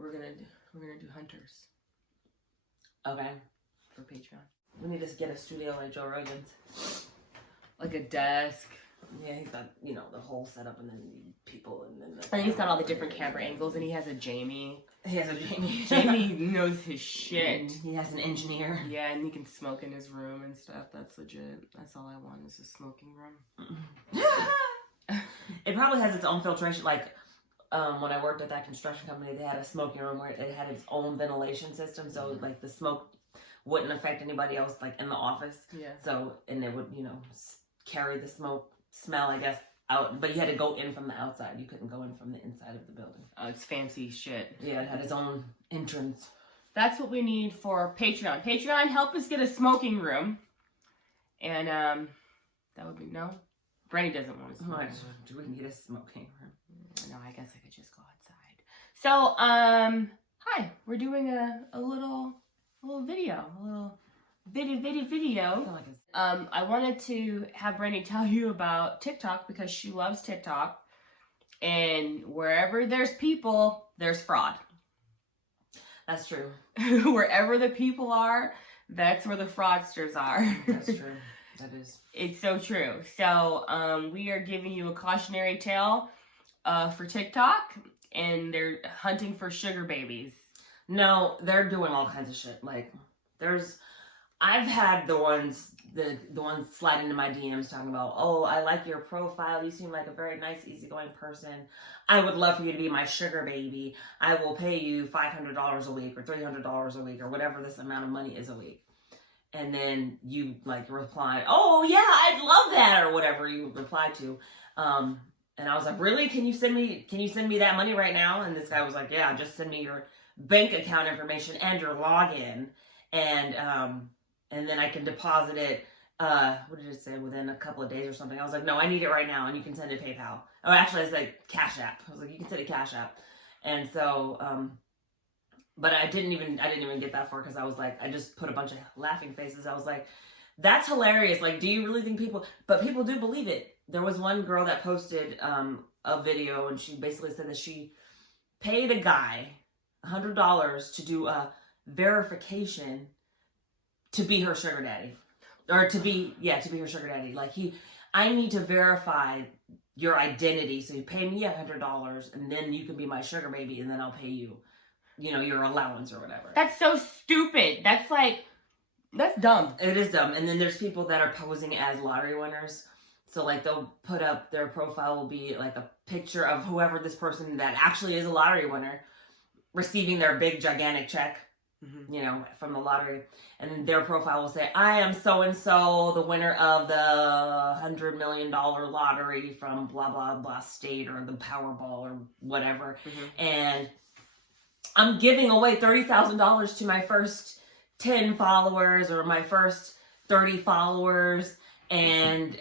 we're gonna do hunters. Okay. For Patreon. We need to get a studio like Joe Rogan's. Like a desk. Yeah, he's got, you know, the whole setup and then people and then and he's got all the different camera angles and he has a Jamie. He has a Jamie. Jamie knows his shit. He has an engineer. Yeah, and he can smoke in his room and stuff. That's legit. That's all I want is a smoking room. It probably has its own filtration. Like, when I worked at that construction company, they had a smoking room where it had its own ventilation system. So, like, the smoke wouldn't affect anybody else, like, in the office. Yeah. So, and it would, you know, carry the smoke smell, I guess, out. But you had to go in from the outside. You couldn't go in from the inside of the building. Oh, it's fancy shit. Yeah, it had its own entrance. That's what we need for Patreon. Patreon, help us get a smoking room. And, that would be, no? Brandy doesn't want a smoking room. Do we need a smoking room? No, I guess I could just go outside. So, hi. We're doing a little video. A little video. I feel like it's... I wanted to have Brandy tell you about TikTok because she loves TikTok. And wherever there's people, there's fraud. That's true. Wherever the people are, that's where the fraudsters are. That's true. That is. It's so true. So, we are giving you a cautionary tale for TikTok, and they're hunting for sugar babies. No, they're doing all kinds of shit. Like, I've had the ones slide into my DMs talking about, oh, I like your profile. You seem like a very nice, easygoing person. I would love for you to be my sugar baby. I will pay you $500 a week or $300 a week or whatever this amount of money is a week. And then you like reply, oh yeah, I'd love that, or whatever you reply to. And I was like, really? Can you send me that money right now? And this guy was like, yeah, just send me your bank account information and your login. And then I can deposit it, what did it say, within a couple of days or something. I was like, no, I need it right now, and you can send it PayPal. Oh, actually, I said Cash App. I was like, you can send it Cash App. And so, but I didn't even get that far because I was like, I just put a bunch of laughing faces. I was like, that's hilarious. Like, do you really think but people do believe it. There was one girl that posted a video, and she basically said that she paid a guy $100 to do a verification to be her sugar daddy, or to be her sugar daddy. Like, I need to verify your identity, so you pay me $100, and then you can be my sugar baby, and then I'll pay you, you know, your allowance or whatever. That's so stupid. That's dumb. It is dumb. And then there's people that are posing as lottery winners. So, like, they'll put up, their profile will be, like, a picture of whoever this person that actually is a lottery winner receiving their big, gigantic check. Mm-hmm. You know, from the lottery, and their profile will say, I am so-and-so, the winner of the $100 million lottery from blah, blah, blah state, or the Powerball, or whatever. Mm-hmm. And I'm giving away $30,000 to my first 10 followers, or my first 30 followers, and,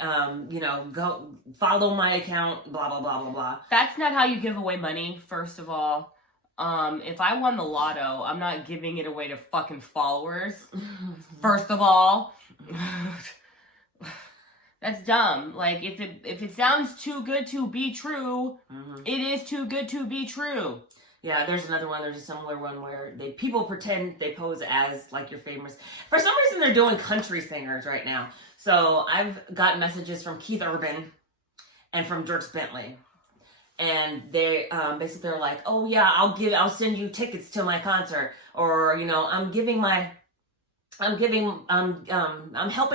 you know, go follow my account, blah, blah, blah, blah, blah. That's not how you give away money, first of all. If I won the lotto, I'm not giving it away to fucking followers. First of all, that's dumb. Like, if it sounds too good to be true, mm-hmm. It is too good to be true. Yeah, there's another one. There's a similar one where people pretend they pose as, like, you're famous. For some reason, they're doing country singers right now. So I've gotten messages from Keith Urban and from Dierks Bentley. And they basically are like, oh yeah, I'll send you tickets to my concert, or, you know, I'm helping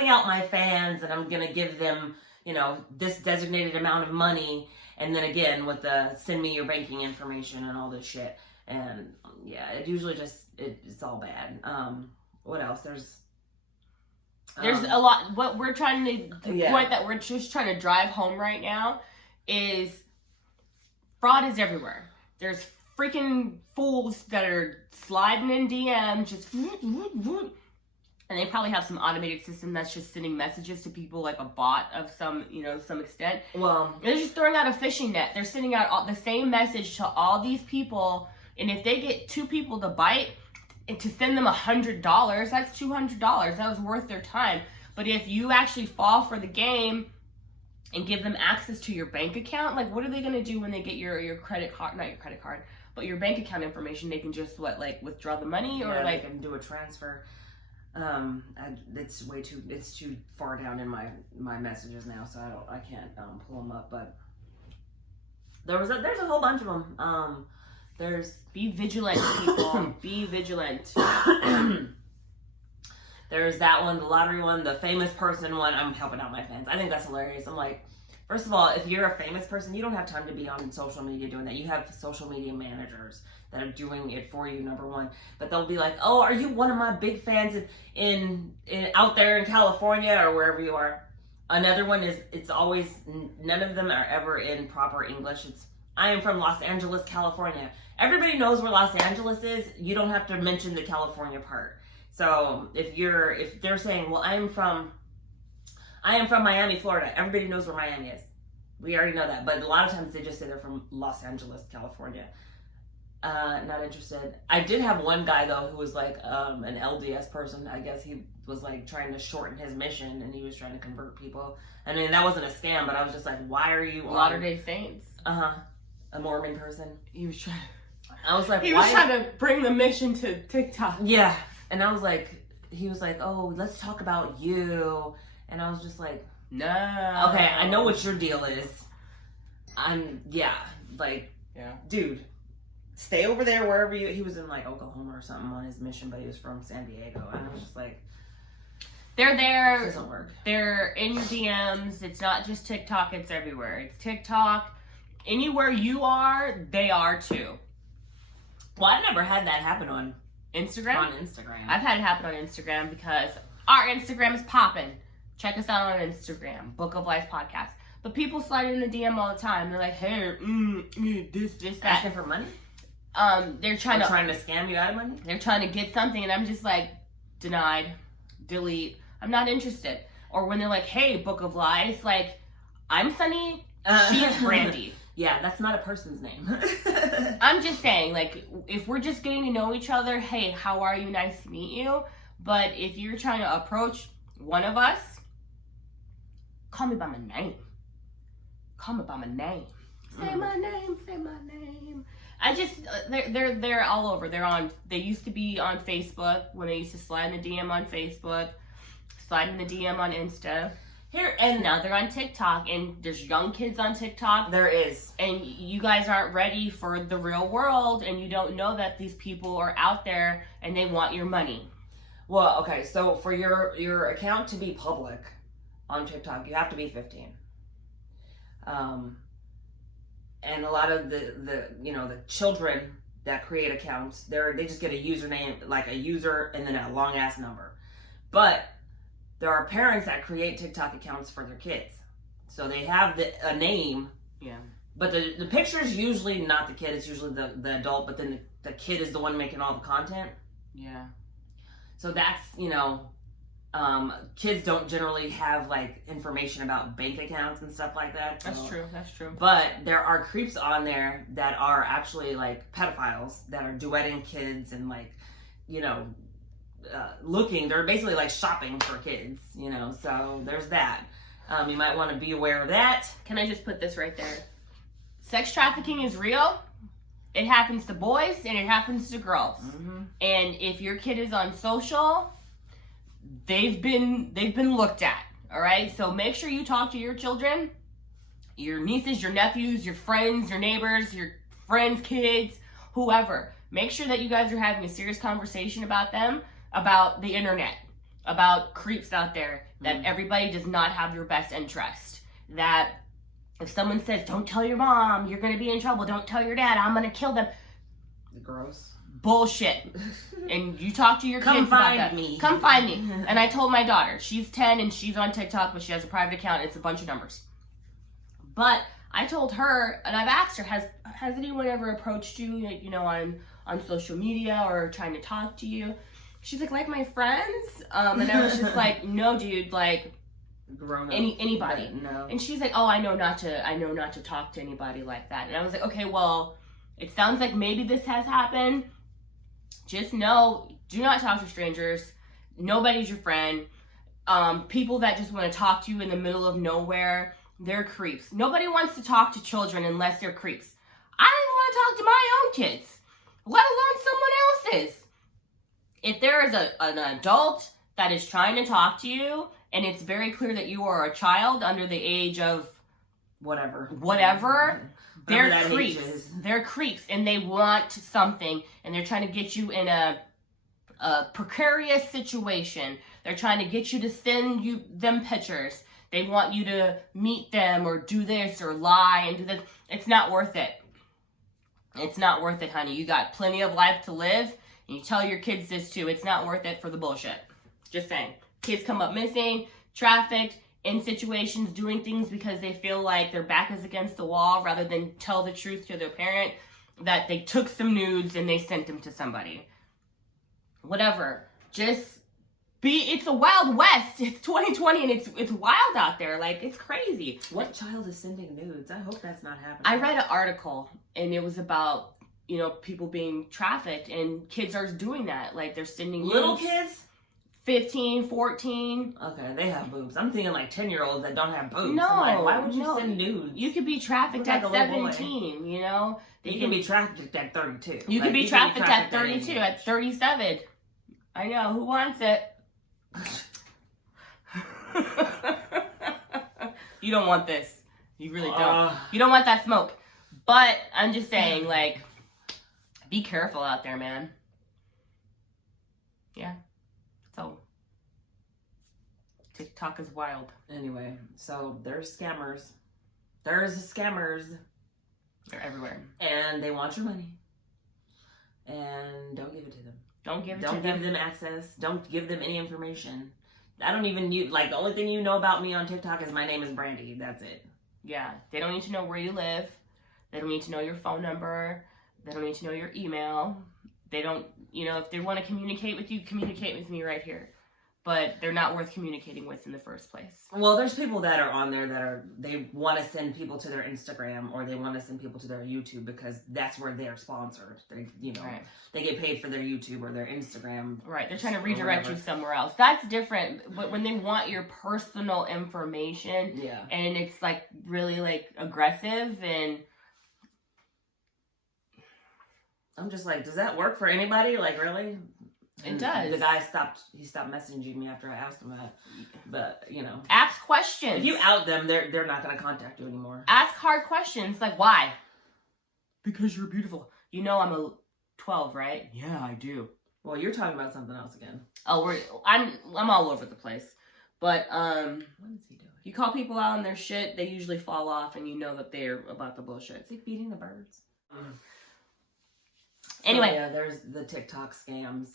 out my fans, and I'm gonna give them, you know, this designated amount of money, and then again with the send me your banking information and all this shit, and yeah, it usually just it's all bad. What else? There's a lot. What we're trying to point that we're just trying to drive home right now is, fraud is everywhere. There's freaking fools that are sliding in DM, just, and they probably have some automated system that's just sending messages to people, like a bot of some extent. Well, they're just throwing out a fishing net. They're sending out the same message to all these people, and if they get 2 people to bite, and to send them $100, that's $200. That was worth their time. But if you actually fall for the game, and give them access to your bank account, like what are they going to do when they get your credit card, not your credit card, but your bank account information? They can just withdraw the money, or they can do a transfer. It's too far down in my messages now, so I can't pull them up. But there's a whole bunch of them. Be vigilant, people. Be vigilant. There's that one, the lottery one, the famous person one. I'm helping out my fans. I think that's hilarious. I'm like, first of all, if you're a famous person, you don't have time to be on social media doing that. You have social media managers that are doing it for you, number one. But they'll be like, oh, are you one of my big fans in out there in California or wherever you are? Another one is, it's always, none of them are ever in proper English. It's, I am from Los Angeles, California. Everybody knows where Los Angeles is. You don't have to mention the California part. So if they're saying, well, I am from Miami, Florida. Everybody knows where Miami is. We already know that. But a lot of times they just say they're from Los Angeles, California. Not interested. I did have one guy though who was like an LDS person. I guess he was like trying to shorten his mission and he was trying to convert people. I mean, that wasn't a scam, but I was just like, why are you Latter-day Saints? A Mormon person. He was trying. I was like, he was trying to bring the mission to TikTok. Yeah, and I was like, he was like, oh, let's talk about you, and I was just like, no. Okay, I know what your deal is. Dude, stay over there wherever he was in like Oklahoma or something on his mission, but he was from San Diego, and I was just like, they're there. It doesn't work. They're in your DMs. It's not just TikTok. It's everywhere. It's TikTok. Anywhere you are, they are too. Well, I've never had that happen on Instagram. I've had it happen on Instagram because our Instagram is popping. Check us out on Instagram, Book of Life Podcast. But people slide in the DM all the time. They're like, hey, this, that. Asking for money? They're trying to scam you out of money? They're trying to get something, and I'm just like, denied, delete. I'm not interested. Or when they're like, hey, Book of Lies, like, I'm Sunny, she's Brandy. Yeah, that's not a person's name. I'm just saying, like, if we're just getting to know each other, hey, how are you? Nice to meet you. But if you're trying to approach one of us, call me by my name. Call me by my name. Say my name. Say my name. I just, they're all over. They used to be on Facebook when they used to slide in the DM on Facebook, slide in the DM on Insta. And now they're on TikTok, and there's young kids on TikTok. There is. And you guys aren't ready for the real world, and you don't know that these people are out there and they want your money. Well, okay, so for your account to be public on TikTok, you have to be 15. And a lot of the children that create accounts, they just get a username, like a user and then a long ass number. But there are parents that create TikTok accounts for their kids. So they have a name. Yeah. But the picture is usually not the kid, it's usually the adult, but then the kid is the one making all the content. Yeah. So that's, kids don't generally have like information about bank accounts and stuff like that. So. That's true. But there are creeps on there that are actually like pedophiles that are duetting kids and like, they're basically like shopping for kids, so there's that. You might want to be aware of that. Can I just put this right there? Sex trafficking is real. It happens to boys and it happens to girls. Mm-hmm. And if your kid is on social, they've been looked at. All right. So make sure you talk to your children, your nieces, your nephews, your friends, your neighbors, your friends' kids, whoever. Make sure that you guys are having a serious conversation about them, about the internet, about creeps out there, that everybody does not have your best interest. That if someone says, don't tell your mom, you're going to be in trouble. Don't tell your dad, I'm going to kill them. Gross. Bullshit. And you talk to your kids about that. Come find me. And I told my daughter, she's 10 and she's on TikTok, but she has a private account. It's a bunch of numbers. But I told her, and I've asked her, has anyone ever approached you, on social media or trying to talk to you? She's like my friends? And I was just like, no, dude, like, anybody. No. And she's like, oh, I know not to talk to anybody like that. And I was like, okay, well, it sounds like maybe this has happened. Just know, do not talk to strangers. Nobody's your friend. People that just want to talk to you in the middle of nowhere, They're creeps. Nobody wants to talk to children unless they're creeps. I don't even want to talk to my own kids, let alone someone else's. If there is an adult that is trying to talk to you, and it's very clear that you are a child under the age of whatever, they're creeps. They're creeps, and they want something, and they're trying to get you in a precarious situation. They're trying to get you to send them pictures. They want you to meet them or do this or lie and do this. It's not worth it. It's not worth it, honey. You got plenty of life to live, and you tell your kids this too. It's not worth it for the bullshit. Just saying. Kids come up missing, trafficked, in situations, doing things because they feel like their back is against the wall rather than tell the truth to their parent that they took some nudes and they sent them to somebody. Whatever. Just it's a wild west. It's 2020 and it's wild out there. Like, it's crazy. What child is sending nudes? I hope that's not happening. I read an article and it was about, people being trafficked, and kids are doing that. Like, they're sending little nudes. Kids? 15, 14. Okay, they have boobs. I'm thinking like 10-year-olds that don't have boobs. No, I'm like, why would you send nudes? You could be trafficked at 17, You can be trafficked at 32. You could be trafficked at 32, at 37. I know, who wants it? You don't want this. You really don't. You don't want that smoke. But I'm just saying, like, be careful out there, man. Yeah. So, TikTok is wild. Anyway, so there's scammers. There's scammers. They're everywhere. And they want your money. And don't give it to them. Don't give them access. Don't give them any information. I don't even the only thing you know about me on TikTok is my name is Brandy. That's it. Yeah. They don't need to know where you live. They don't need to know your phone number. They don't need to know your email. They don't, if they want to communicate with you, communicate with me right here. But they're not worth communicating with in the first place. Well, there's people that are on there they want to send people to their Instagram, or they want to send people to their YouTube because that's where they're sponsored. They, right. They get paid for their YouTube or their Instagram. Right. They're trying to redirect you somewhere else. That's different. But when they want your personal information, and it's like really like aggressive, and I'm just like, does that work for anybody? Like, really? It does. The guy stopped messaging me after I asked him that. But, ask questions. If you out them, they're not going to contact you anymore. Ask hard questions. Like, why? Because you're beautiful. I'm a 12, right? Yeah, I do. Well, you're talking about something else again. Oh, I'm all over the place. But, what is he doing? You call people out on their shit, they usually fall off, and you know that they're about the bullshit. Is he feeding the birds? Anyway. So, yeah, there's the TikTok scams.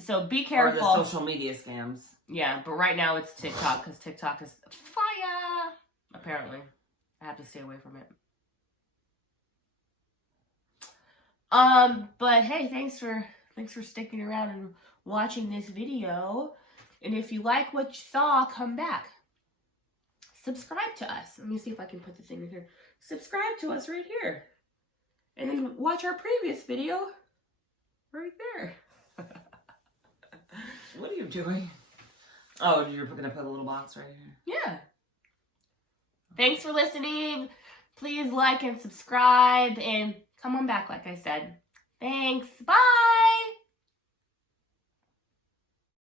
So be careful. Or the social media scams. Yeah, but right now it's TikTok because TikTok is fire. Apparently. I have to stay away from it. But hey, thanks for sticking around and watching this video. And if you like what you saw, come back. Subscribe to us. Let me see if I can put the thing in here. Subscribe to us right here. And then watch our previous video right there. What are you doing? Oh, you're going to put a little box right here? Yeah. Thanks for listening. Please like and subscribe and come on back, like I said. Thanks. Bye.